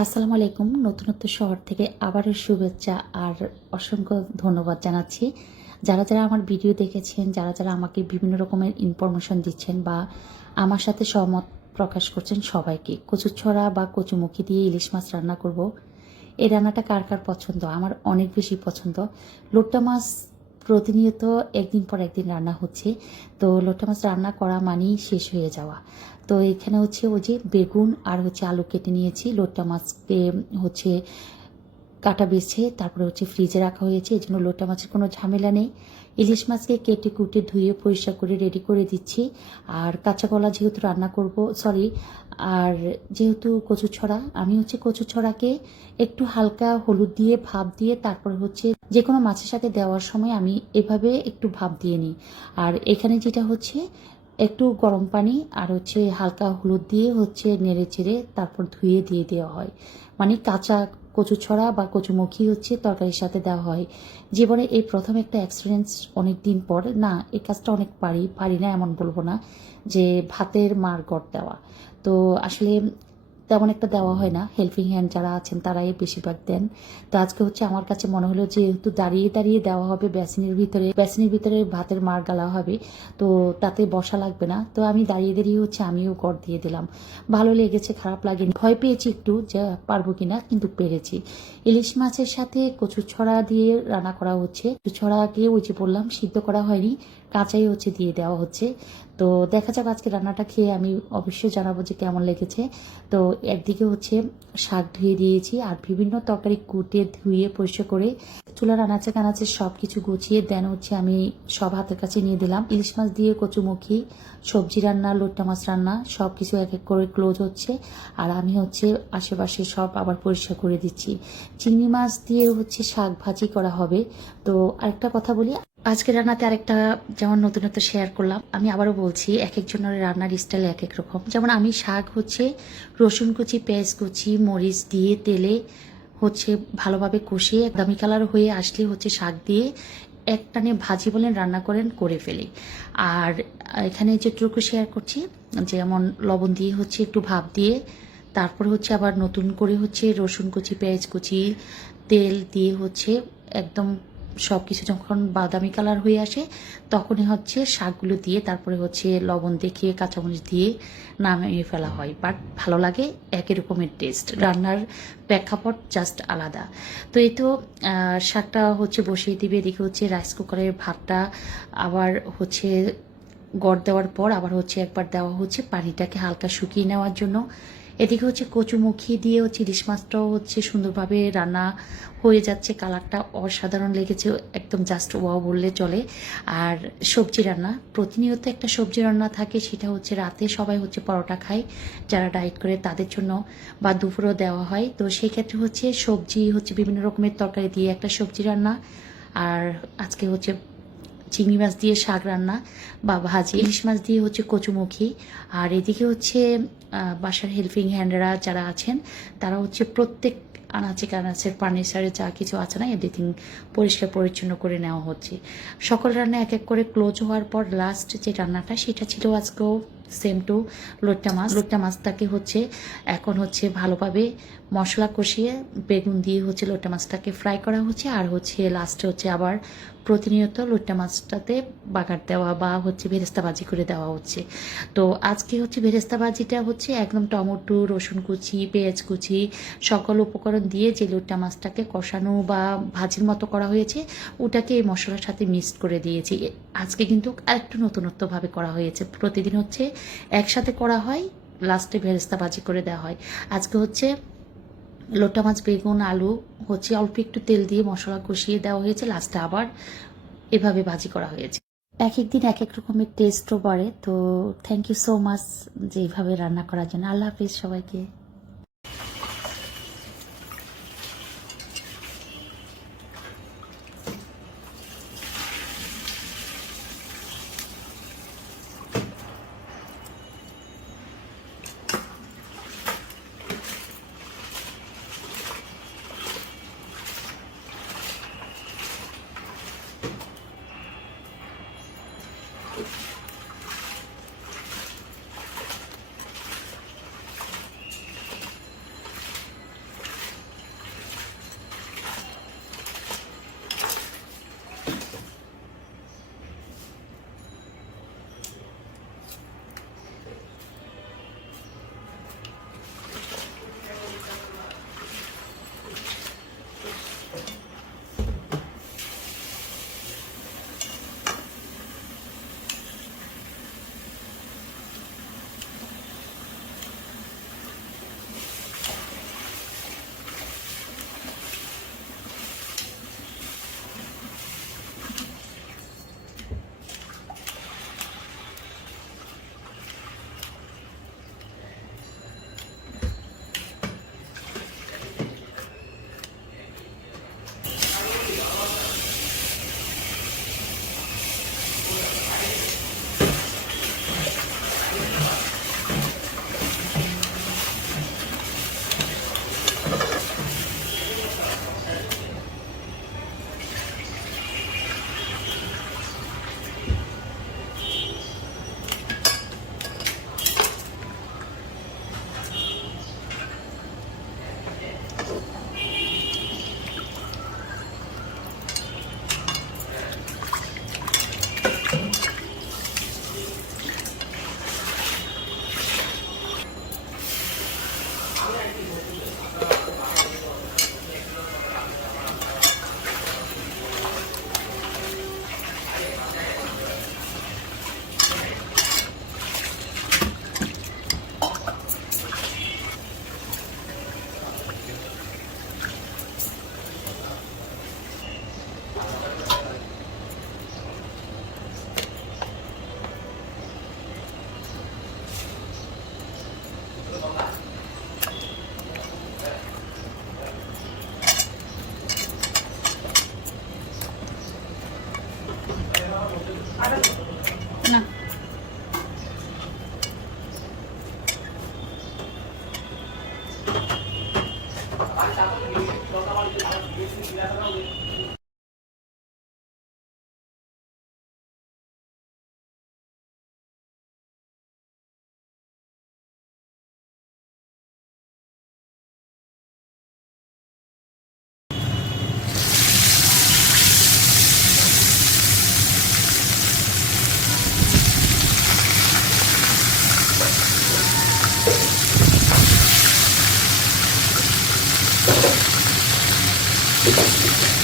আসসালামু আলাইকুম। নতুনত্ব শহর থেকে আবারও শুভেচ্ছা আর অসংখ্য ধন্যবাদ জানাচ্ছি। যারা যারা আমার ভিডিও দেখেছেন, যারা যারা আমাকে বিভিন্ন রকমের ইনফরমেশন দিচ্ছেন বা আমার সাথে সহমত প্রকাশ করছেন, সবাইকে কচুছড়া বা কচুমুখী দিয়ে ইলিশ মাছ রান্না করব। এই রান্নাটা কার কার পছন্দ? আমার অনেক বেশি পছন্দ। লোট্টা মাছ প্রতিনিয়ত একদিন পর একদিন রান্না হচ্ছে। তো লোটা মাছ রান্না করা মানেই শেষ হয়ে যাওয়া। তো এখানে হচ্ছে ওই যে বেগুন আর হচ্ছে আলু কেটে নিয়েছি। লোটা মাছকে হচ্ছে কাটা বেছে তারপরে হচ্ছে ফ্রিজে রাখা হয়েছে। এই জন্য লোটা মাছের কোনো ঝামেলা নেই। ইলিশ মাছকে কেটে কুটে ধুয়ে পরিষ্কার করে রেডি করে দিচ্ছি। আর কাঁচা কলা যেহেতু রান্না করব সরি আর যেহেতু কচু ছড়া, আমি হচ্ছে কচু ছড়াকে একটু হালকা হলুদ দিয়ে, ভাপ দিয়ে তারপরে হচ্ছে যে কোনো মাছের সাথে দেওয়ার সময় আমি এভাবে একটু ভাপ দিয়ে নিই। আর এখানে যেটা হচ্ছে একটু গরম পানি আর হচ্ছে হালকা হলুদ দিয়ে হচ্ছে নেড়ে চেড়ে তারপর ধুয়ে দিয়ে দেওয়া হয়। মানে কাঁচা কচু ছড়া বা কচুমুখী হচ্ছে তরকারির সাথে দেওয়া হয়। জীবনে এই প্রথম একটা এক্সপিরিয়েন্স অনেক দিন পর, না, এই কাজটা অনেক পারি পারি না এমন বলব না যে ভাতের মার গড় দেওয়া। তো আসলে তেমন একটা দেওয়া হয় না। হেল্পিং হ্যান্ড যারা আছেন, তারাই বেশিরভাগ দেন। তো আজকে হচ্ছে আমার কাছে মনে হলো যেহেতু দাঁড়িয়ে দাঁড়িয়ে দেওয়া হবে বেসিনের ভিতরে। বেসিনের ভিতরে ভাতের মার গালা হবে, তো তাতে বসা লাগবে না। তো আমি দাঁড়িয়ে দাঁড়িয়ে হচ্ছে আমিও গড় দিয়ে দিলাম। ভালো লেগেছে, খারাপ লাগেনি। ভয় পেয়েছি একটু যে, পারব কিনা, কিন্তু পেরেছি। ইলিশ মাছের সাথে কচু ছড়া দিয়ে রান্না করা হচ্ছে। ছড়াকে ওই যে বললাম, সিদ্ধ করা হয়নি। কাঁচাই হচ্ছে, দিয়ে দেওয়া হচ্ছে। তো দেখা যাক আজকে রান্নাটা খেয়ে আমি অবশ্যই জানাব যে কেমন লেগেছে। তো একদিকে হচ্ছে শাক ধুয়ে দিয়েছি আর বিভিন্ন তরকারি কুটে ধুয়ে পরিষ্কার করে চুলার আনাচে কানাচে সব কিছু গুছিয়ে দেন হচ্ছে আমি সব হাতের কাছে নিয়ে দিলাম। ইলিশ মাছ দিয়ে কচুমুখী, সবজি রান্না, লোট্টা মাছ রান্না সব কিছু এক এক করে ক্লোজ হচ্ছে আর আমি হচ্ছে আশেপাশে সব আবার পরিষ্কার করে দিচ্ছি। চিংড়ি মাছ দিয়ে হচ্ছে শাক ভাজি করা হবে। তো আরেকটা কথা বলি আজকে রান্নাতে আরেকটা যেমন নতুনত্ব শেয়ার করলাম, আমি আবারও বলছি এক একজনের রান্নার স্টাইল এক এক রকম যেমন আমি শাক হচ্ছে রসুন কুচি, পেঁয়াজ কুচি, মরিচ দিয়ে তেলে হচ্ছে ভালোভাবে কষিয়ে, দামি কালার হয়ে আসলে হচ্ছে শাক দিয়ে একটানে ভাজি বলেন রান্না করেন, করে ফেলি। আর এখানে যেটুকু শেয়ার করছি, যেমন লবণ দিয়ে হচ্ছে একটু ভাপ দিয়ে, তারপর হচ্ছে আবার নতুন করে হচ্ছে রসুন কুচি, পেঁয়াজ কুচি, তেল দিয়ে হচ্ছে একদম সব কিছু যখন বাদামি কালার হয়ে আসে, তখনই হচ্ছে শাকগুলো দিয়ে, তারপরে হচ্ছে লবণ দেখিয়ে কাঁচামরিচ দিয়ে নামিয়ে ফেলা হয়। বাট ভালো লাগে একই রকমের টেস্ট রান্নার প্রেক্ষাপট জাস্ট আলাদা। তো এই তো শাকটা হচ্ছে বসিয়ে দিবে, এদিকে হচ্ছে রাইস কুকারের ভাতটা আবার হচ্ছে গড় দেওয়ার পর আবার হচ্ছে একবার দেওয়া হচ্ছে পানিটাকে হালকা শুকিয়ে নেওয়ার জন্য। এদিকে হচ্ছে কচুমুখী দিয়ে হচ্ছে ইলিশ মাছটাও হচ্ছে সুন্দরভাবে রান্না হয়ে যাচ্ছে। কালারটা অসাধারণ লেগেছে, একদম জাস্ট ওয়াও বললে চলে। আর সবজি রান্না, প্রতিনিয়ত একটা সবজি রান্না থাকে, সেটা হচ্ছে রাতে সবাই হচ্ছে পরোটা খায়, যারা ডায়েট করে তাদের জন্য বা দুপুরও দেওয়া হয়। তো সেই ক্ষেত্রে হচ্ছে সবজি হচ্ছে বিভিন্ন রকমের তরকারি দিয়ে একটা সবজি রান্না। আর আজকে হচ্ছে চিংড়ি মাছ দিয়ে শাক রান্না বা ভাজি। ইলিশ মাছ দিয়ে হচ্ছে কচুমুখী। আর এদিকে হচ্ছে বাসার হেল্পিং হ্যান্ডরা যারা আছেন, তারা হচ্ছে প্রত্যেক আনাচে কানাচের ফার্নিচারে যা কিছু আছে না এভরিথিং পরিষ্কার পরিচ্ছন্ন করে নেওয়া হচ্ছে। সকল রান্না এক এক করে ক্লোজ হওয়ার পর লাস্ট যে রান্নাটা, সেটা ছিল আজকেও সেম টু লোট্টা মাছ। লোট্টা মাছটাকে হচ্ছে এখন হচ্ছে ভালোভাবে মশলা কষিয়ে বেগুন দিয়ে হচ্ছে লোট্টা মাছটাকে ফ্রাই করা হচ্ছে। আর হচ্ছে লাস্টে হচ্ছে আবার প্রতিনিয়ত লোট্টা মাছটাতে বাগার দেওয়া বা হচ্ছে বেরেস্তা ভাজি করে দেওয়া হচ্ছে। তো আজকে হচ্ছে বেরেস্তা ভাজিটা হচ্ছে একদম টমেটো, রসুন কুচি, পেঁয়াজ কুচি সকল উপকরণ দিয়ে যে লোট্টা মাছটাকে কষানো বা ভাজির মতো করা হয়েছে, ওটাকে এই মশলার সাথে মিক্সড করে দিয়েছি। আজকে কিন্তু আরেকটু নতুনত্বভাবে করা হয়েছে। প্রতিদিন হচ্ছে একসাথে করা হয় লাস্টে ভেরেস্তা বাজি করে দেওয়া হয়। আজকে হচ্ছে লোটা মাছ, বেগুন, আলু, হচ্ছে অল্প একটু তেল দিয়ে মশলা কষিয়ে দেওয়া হয়েছে লাস্টে আবার এভাবে ভাজি করা হয়েছে। এক এক দিন এক এক রকমের টেস্টও বাড়ে, তো থ্যাংক ইউ সো মাচ যে এইভাবে রান্না করার জন্য। আল্লাহ হাফিজ সবাইকে। はい。